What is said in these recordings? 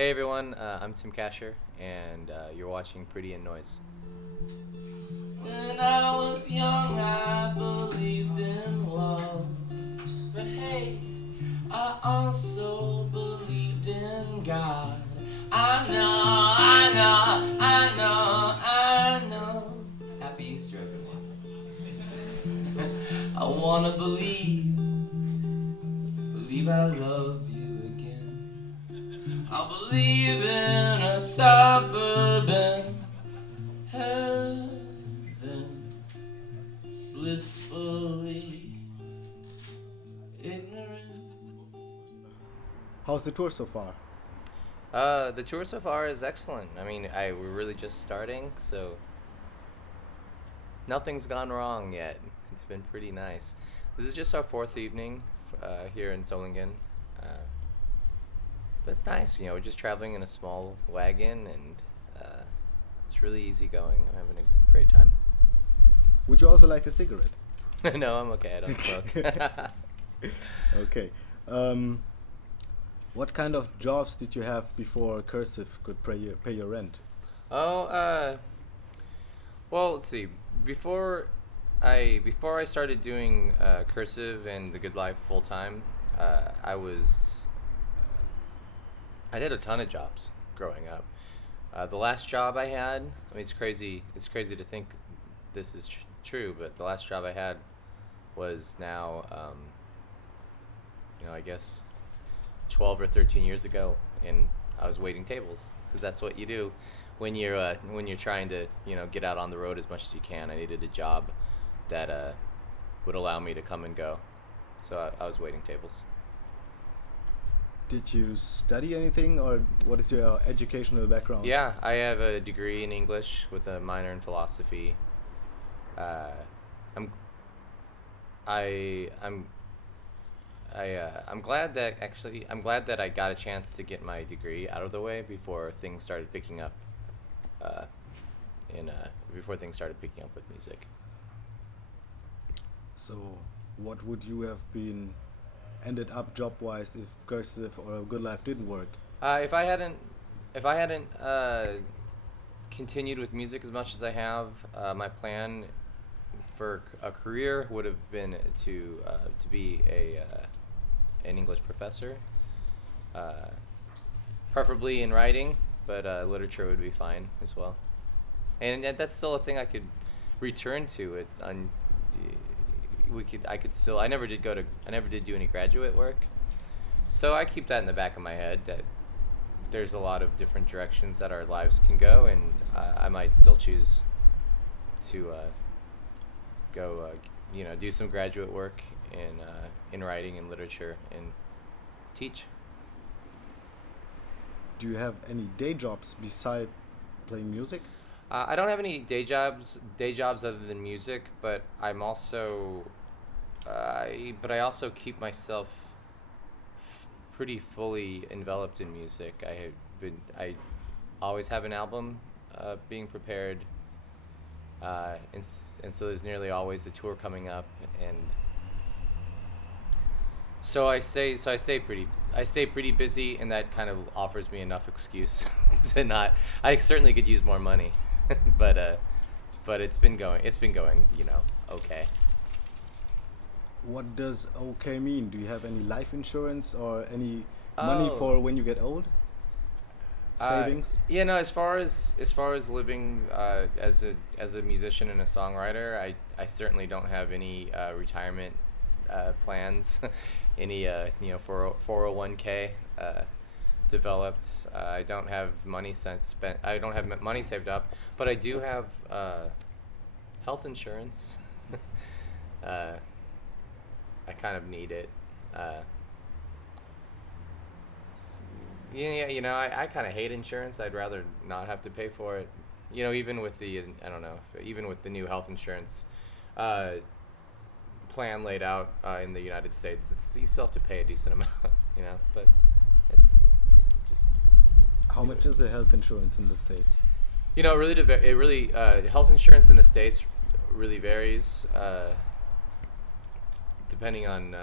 Hey everyone, I'm Tim Kasher, and you're watching Pretty in Noise. When I was young, I believed in love. But hey, I also believed in God. I know. Happy Easter, everyone. I wanna believe I love you again. I believe in a suburban heaven, blissfully ignorant. How's the tour so far? The tour so far is excellent. I mean, we're really just starting, so nothing's gone wrong yet. It's been pretty nice. This is just our fourth evening here in Solingen. But it's nice, we're just traveling in a small wagon, and it's really easy going. I'm having a great time. Would you also like a cigarette? No, I'm okay. I don't smoke. Okay. What kind of jobs did you have before Cursive could pay your rent? Oh, well, let's see. Before I started doing Cursive and The Good Life full time, I did a ton of jobs growing up. The last job I had, I mean, it's crazy to think this is true, but the last job I had was now, I guess 12 or 13 years ago, and I was waiting tables, because that's what you do when you're trying to get out on the road as much as you can. I needed a job that would allow me to come and go, so I was waiting tables. Did you study anything, or what is your educational background? Yeah, I have a degree in English with a minor in philosophy. I'm glad that I got a chance to get my degree out of the way before things started picking up. Before things started picking up with music. So, what would you have ended up job-wise if Cursive or Good Life didn't work? If I hadn't continued with music as much as I have, my plan for a career would have been to be an English professor, preferably in writing, but literature would be fine as well. And that's still a thing I could return to. I never did do any graduate work, so I keep that in the back of my head that there's a lot of different directions that our lives can go, and I might still choose to go do some graduate work in writing and literature and teach. Do you have any day jobs beside playing music? I don't have any day jobs other than music, but I also keep myself pretty fully enveloped in music. I always have an album being prepared, and so there's nearly always a tour coming up, and so I stay pretty busy, and that kind of offers me enough excuse to not. I certainly could use more money, but it's been going okay. What does okay mean? Do you have any life insurance or any money for when you get old? Savings? As far as living as a musician and a songwriter, I certainly don't have any retirement plans, any 401k developed. I don't have money spent. I don't have money saved up, but I do have health insurance. I kind of need it. I kind of hate insurance. I'd rather not have to pay for it. Even with the new health insurance plan laid out in the United States, you still have to pay a decent amount, but it's just. How much is the health insurance in the States? Health insurance in the States really varies depending on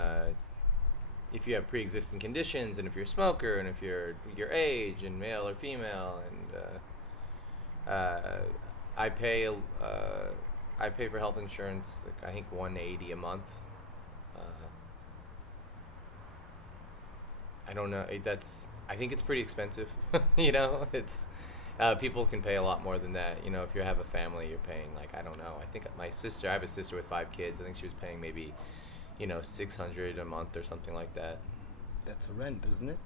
if you have pre-existing conditions, and if you're a smoker, and if you're your age, and male or female, and I pay for health insurance, like I think $180 a month. I don't know. I think it's pretty expensive. You know, it's people can pay a lot more than that. You know, if you have a family, you're paying like, I don't know. I think I have a sister with 5 kids. I think she was paying maybe, you know, $600 a month or something like that. That's a rent, isn't it?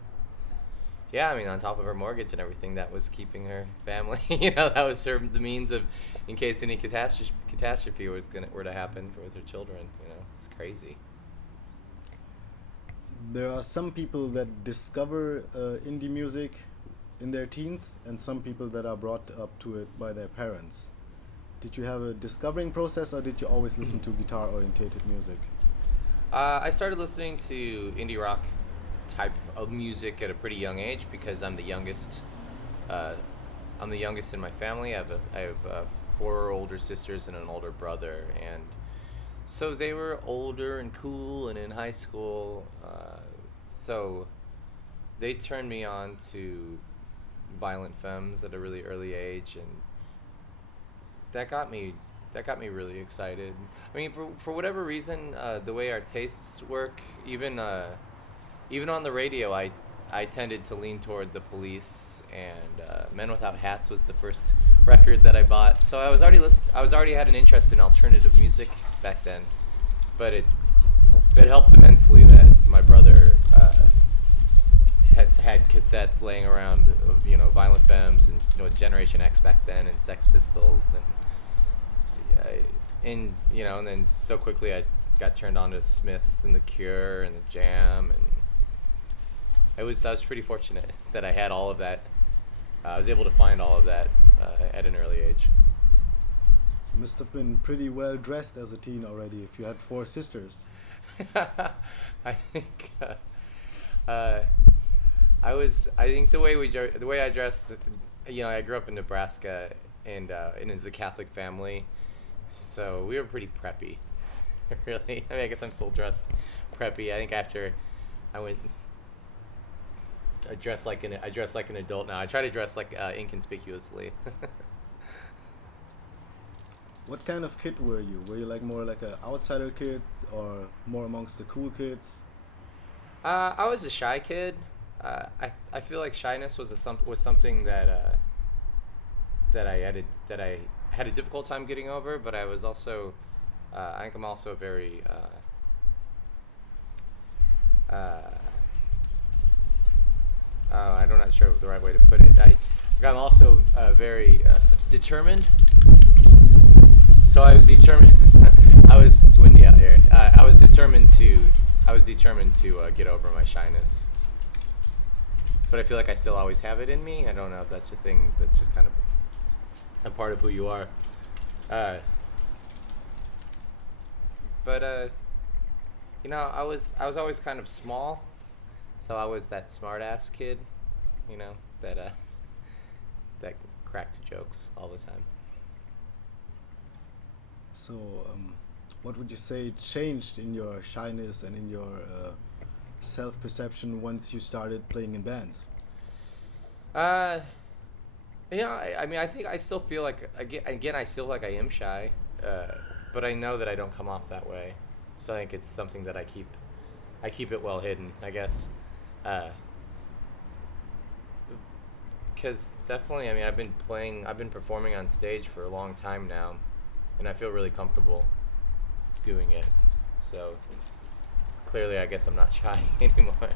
Yeah, I mean, on top of her mortgage and everything, that was keeping her family. You know, that was the means of, in case any catastrophe were to happen with her children. You know, it's crazy. There are some people that discover indie music in their teens, and some people that are brought up to it by their parents. Did you have a discovering process, or did you always listen to guitar-orientated music? I started listening to indie rock type of music at a pretty young age because I'm the youngest. I'm the youngest in my family. I have 4 older sisters and an older brother, and so they were older and cool and in high school. So they turned me on to Violent Femmes at a really early age, and that got me really excited. I mean, for whatever reason, the way our tastes work, even on the radio, I tended to lean toward the Police, and Men Without Hats was the first record that I bought. So I was already had an interest in alternative music back then, but it helped immensely that my brother had cassettes laying around of, you know, Violent Femmes and, you know, Generation X back then, and Sex Pistols, and you know, and then so quickly I got turned on to Smiths and The Cure and The Jam, and I was pretty fortunate that I had all of that. I was able to find all of that at an early age. You must have been pretty well dressed as a teen already if you had 4 sisters. I think I think the way I dressed, you know, I grew up in Nebraska, and it's a Catholic family, so we were pretty preppy. Really, I mean, I guess I'm still dressed preppy. I think after I dress like an adult now. I try to dress like inconspicuously. What kind of kid were you? Were you like more like an outsider kid, or more amongst the cool kids? I was a shy kid. I feel like shyness was something that I had a difficult time getting over, but I was also I think I'm also very I'm not sure the right way to put it. I'm also very determined. So I was determined. It's windy out here. I was determined to get over my shyness. But I feel like I still always have it in me. I don't know if that's a thing that's just kind of a part of who you are. But you know, I was always kind of small, so I was that smart-ass kid, you know, that cracked jokes all the time. So, what would you say changed in your shyness and in your self-perception once you started playing in bands? You know, I mean, I think I still feel like, again, I still feel like I am shy, but I know that I don't come off that way. So I think it's something that I keep it well hidden, I guess. Because definitely, I mean, I've been performing on stage for a long time now, and I feel really comfortable doing it. So clearly, I guess I'm not shy anymore.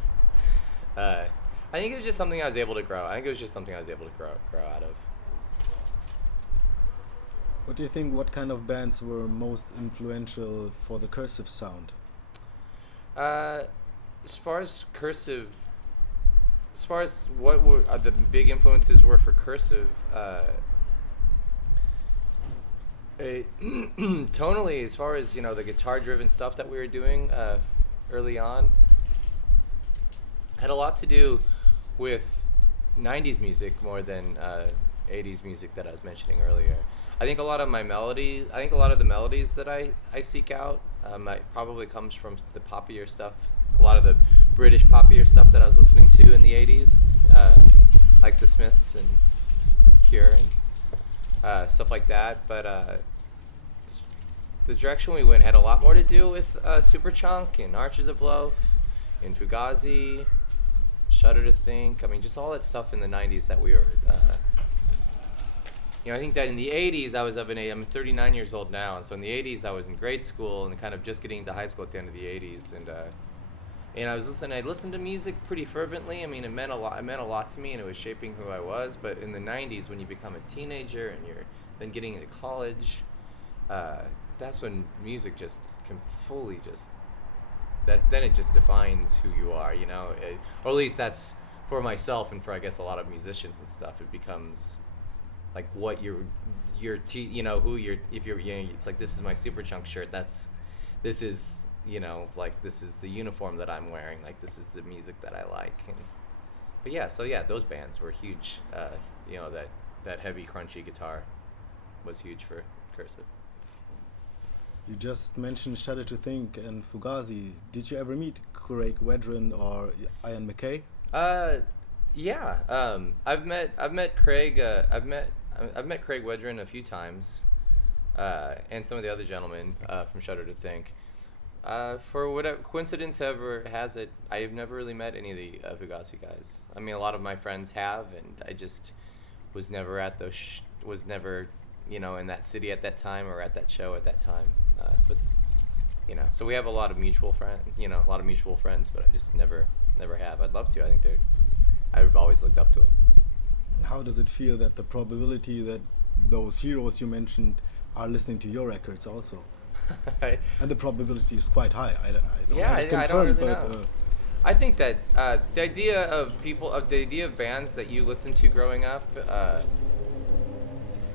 I think it was just something I was able to grow. I think it was just something I was able to grow out of. What do you think? What kind of bands were most influential for the Cursive sound? As far as what were the big influences were for Cursive, tonally, as far as, you know, the guitar-driven stuff that we were doing early on, had a lot to do with 90s music more than 80s music that I was mentioning earlier. I think a lot of the melodies that I seek out probably comes from the poppier stuff a lot of the British popular stuff that I was listening to in the 80s, like the Smiths and Cure and stuff like that. But the direction we went had a lot more to do with Superchunk and Arches of Loaf and Fugazi, Shudder to Think. I mean, just all that stuff in the 90s that we were... I think that in the 80s, I'm 39 years old now, and so in the 80s, I was in grade school and kind of just getting into high school at the end of the 80s, and I listened to music pretty fervently. I mean, it meant a lot to me, and it was shaping who I was. But in the 90s, when you become a teenager and you're then getting into college, that's when music just can fully then it just defines who you are, or at least that's for myself and for, I guess, a lot of musicians and stuff. It becomes like what who you're, if you're, it's like, this is my Superchunk shirt. This is the uniform that I'm wearing. Like, this is the music that I like. Those bands were huge. That heavy, crunchy guitar was huge for Cursive. You just mentioned Shudder to Think and Fugazi. Did you ever meet Craig Wedren or Ian MacKaye? Yeah. I've met Craig. I've met Craig Wedren a few times, and some of the other gentlemen from Shudder to Think. For whatever coincidence ever has it, I have never really met any of the Fugazi guys. I mean, a lot of my friends have, and I just was never at those. Was never, in that city at that time or at that show at that time. But so we have a lot of mutual friends. But I just never have. I'd love to. I think I've always looked up to them. How does it feel that the probability that those heroes you mentioned are listening to your records also? And the probability is quite high. I don't have it confirmed, I don't really but know. I think that the idea of bands that you listen to growing up,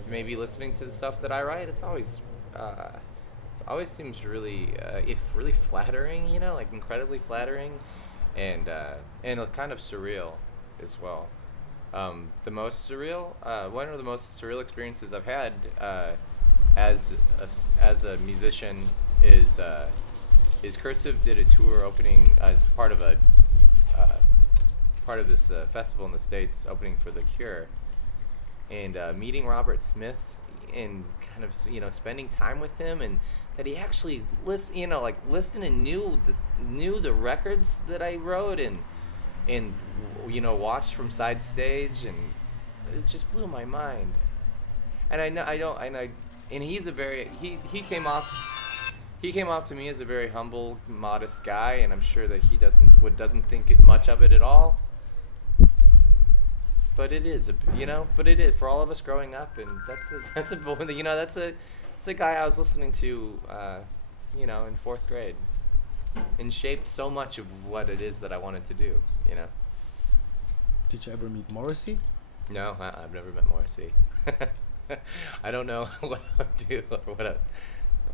maybe listening to the stuff that I write, it always seems really, really flattering, like incredibly flattering, and kind of surreal as well. One of the most surreal experiences I've had as a musician is Cursive did a tour opening as part of this festival in the States, opening for The Cure, and meeting Robert Smith and kind of spending time with him, and that he actually listened and knew the records that I wrote and watched from side stage, and it just blew my mind. And he's he came off to me as a very humble, modest guy, and I'm sure that he doesn't think much of it at all. But it is, for all of us growing up, and that's a guy I was listening to, in fourth grade, and shaped so much of what it is that I wanted to do, Did you ever meet Morrissey? No, I've never met Morrissey. I don't know what I would do, or I don't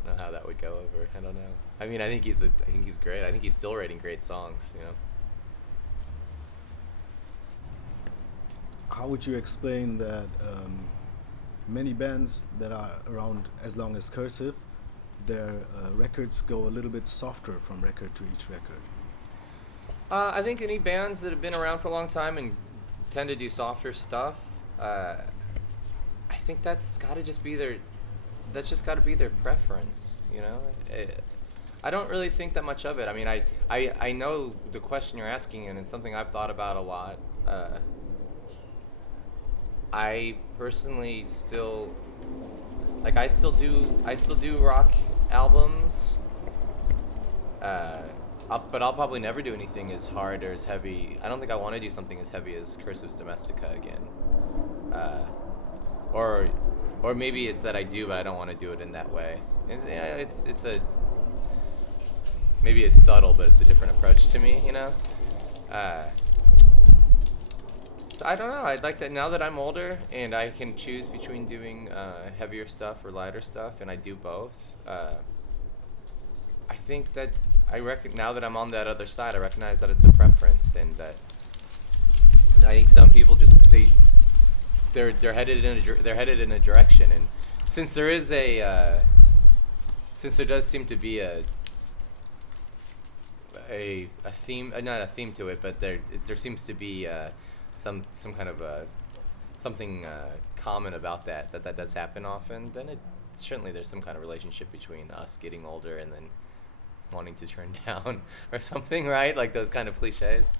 know how that would go over. I don't know. I mean, I think he's great. I think he's still writing great songs, How would you explain that many bands that are around as long as Cursive, their records go a little bit softer from record to each record? I think any bands that have been around for a long time and tend to do softer stuff, I think that's got to be their preference, I don't really think that much of it. I mean, I know the question you're asking, and it's something I've thought about a lot. I personally still do rock albums, but I'll probably never do anything as hard or as heavy. I don't think I want to do something as heavy as Cursive's Domestica again. Or maybe it's that I do, but I don't want to do it in that way. Maybe it's subtle, but it's a different approach to me, I don't know. I'd like to, now that I'm older and I can choose between doing heavier stuff or lighter stuff, and I do both. I think that now that I'm on that other side, I recognize that it's a preference, and that I think some people just they're headed in a direction, and since there does seem to be a theme, not a theme to it, but there seems to be some kind of something common about that does happen often. Then certainly there's some kind of relationship between us getting older and then wanting to turn down or something, right? Like those kind of cliches.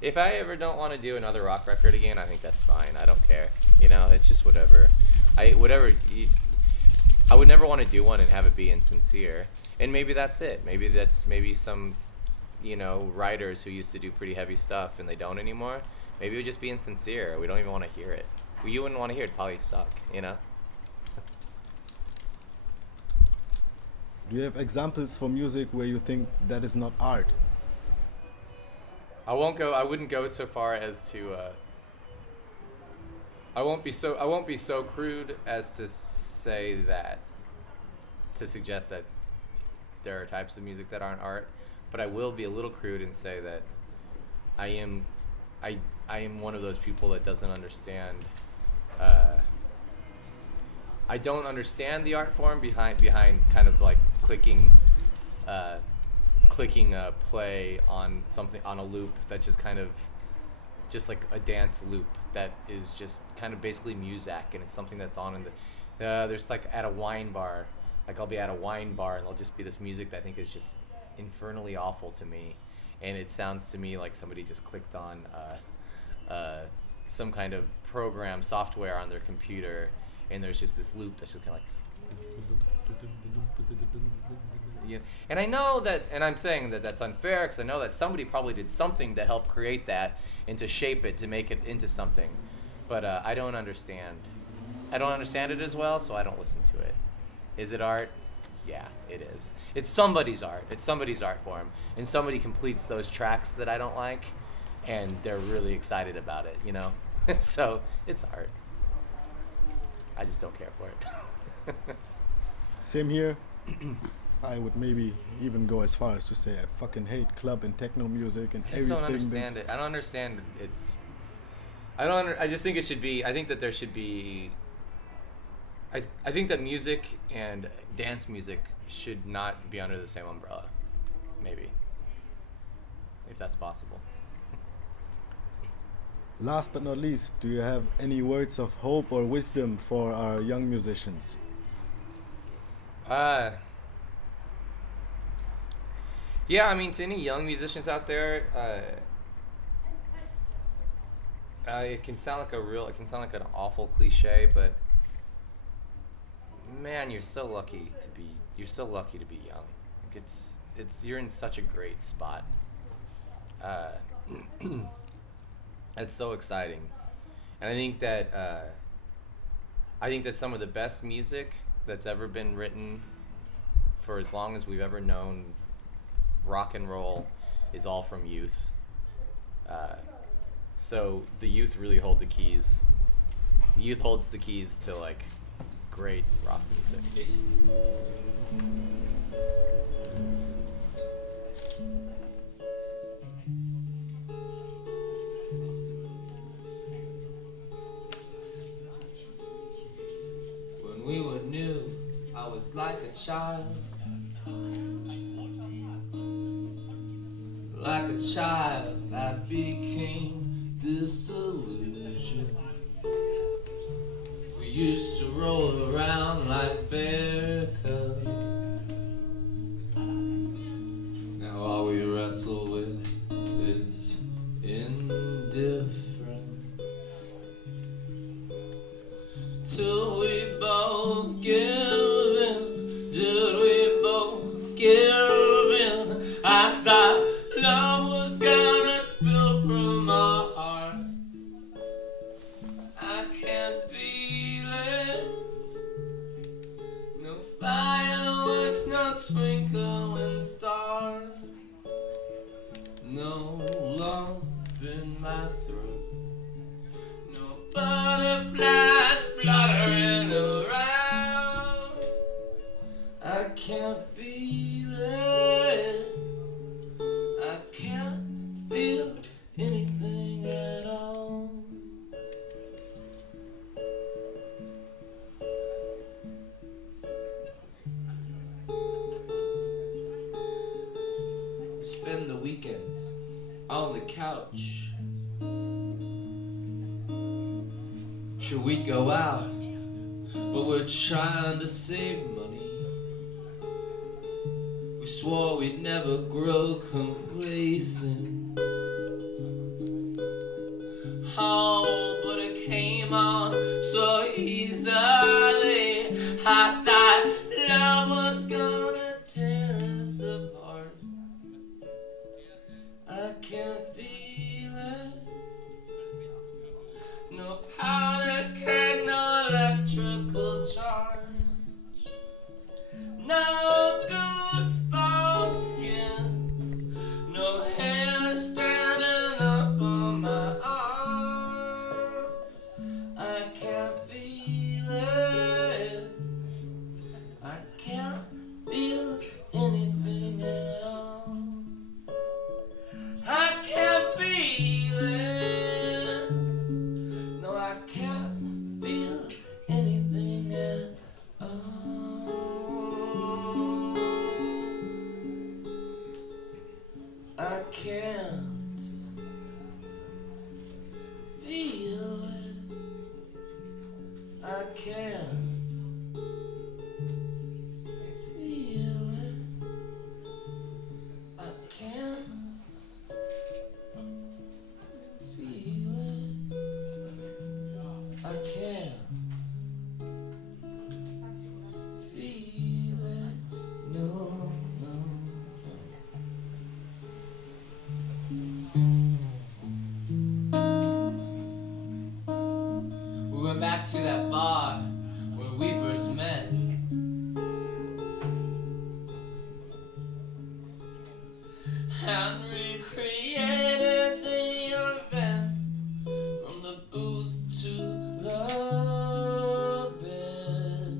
If I ever don't want to do another rock record again, I think that's fine. I don't care. You know, it's just whatever. I would never want to do one and have it be insincere. And maybe that's it. Maybe some, you know, writers who used to do pretty heavy stuff and they don't anymore. Maybe it would just be insincere. We don't even want to hear it. Well, you wouldn't want to hear it. It'd probably suck, you know? Do you have examples for music where you think that is not art? I wouldn't go so far as to I won't be so crude as to say that, to suggest that there are types of music that aren't art, but I will be a little crude and say that I am one of those people that doesn't understand. I don't understand the art form behind kind of like clicking play on something, on a loop that just like a dance loop that is just kind of basically muzak, and it's something that's on in the there's like at a wine bar, like I'll be at a wine bar and there'll just be this music that I think is just infernally awful to me, and it sounds to me like somebody just clicked on some kind of program software on their computer, and there's just this loop that's just kind of like, yeah. And I know that, and I'm saying that that's unfair because I know that somebody probably did something to help create that and to shape it, to make it into something, but I don't understand it as well, so I don't listen to it. Is it art? Yeah, it is. It's somebody's art. It's somebody's art form, and somebody completes those tracks that I don't like, and they're really excited about it, you know? So it's art. I just don't care for it. Same here. I would maybe even go as far as to say I fucking hate club and techno music and everything. I just don't understand it. I don't understand it's... I just think it should be... I think that there should be... I think that music and dance music should not be under the same umbrella. Maybe. If that's possible. Last but not least, do you have any words of hope or wisdom for our young musicians? Yeah, I mean, to any young musicians out there, it can sound like an awful cliche, but man, you're so lucky to be young. Like you're in such a great spot. It's so exciting, and I think that some of the best music that's ever been written, for as long as we've ever known rock and roll, is all from youth. So the youth really hold the keys. The youth holds the keys to like great rock music. When we were new, I was like a child. Like a child, I became disillusioned. We used to roll around like bear cubs. Now all we wrestle with is indifference. Till we both give in, till we both give in. I thought love was gonna spill from our hearts. I can't feel it. No fire Sure, we'd go out, but we're trying to save money. We swore we'd never grow complacent. Oh, but it came on so easily. I thought love was gonna tear us apart. I can feel it. No powder keg, no electrical charge. No goosebumps skin. No hair standing up on my arms. I can't feel it. I can't feel anything at all. I can't feel it. No, I can't feel anything at all. I can't feel it. I can't feel it. I can't feel it. I can't feel it. No, no, no. We went back to that bar where we first met. And recreated the event from the booth to the bed.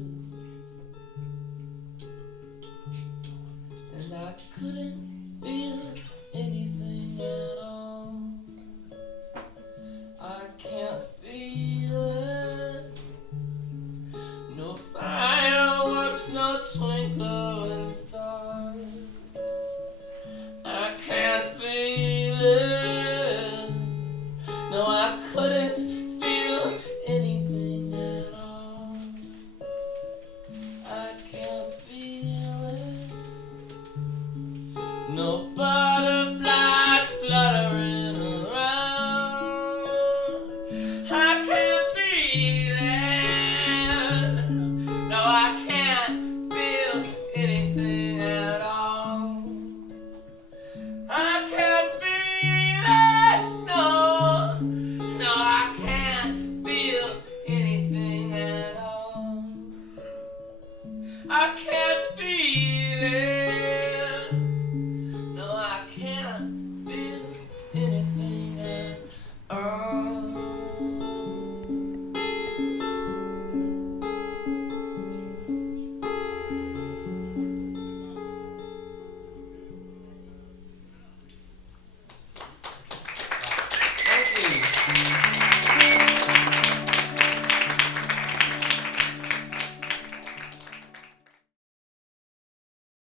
And I couldn't feel anything at all. I can't feel it. No fireworks, no twinkling stars. I can't feel it. No, I couldn't feel anything at all. I can't feel it. No butterflies fluttering around. I can't feel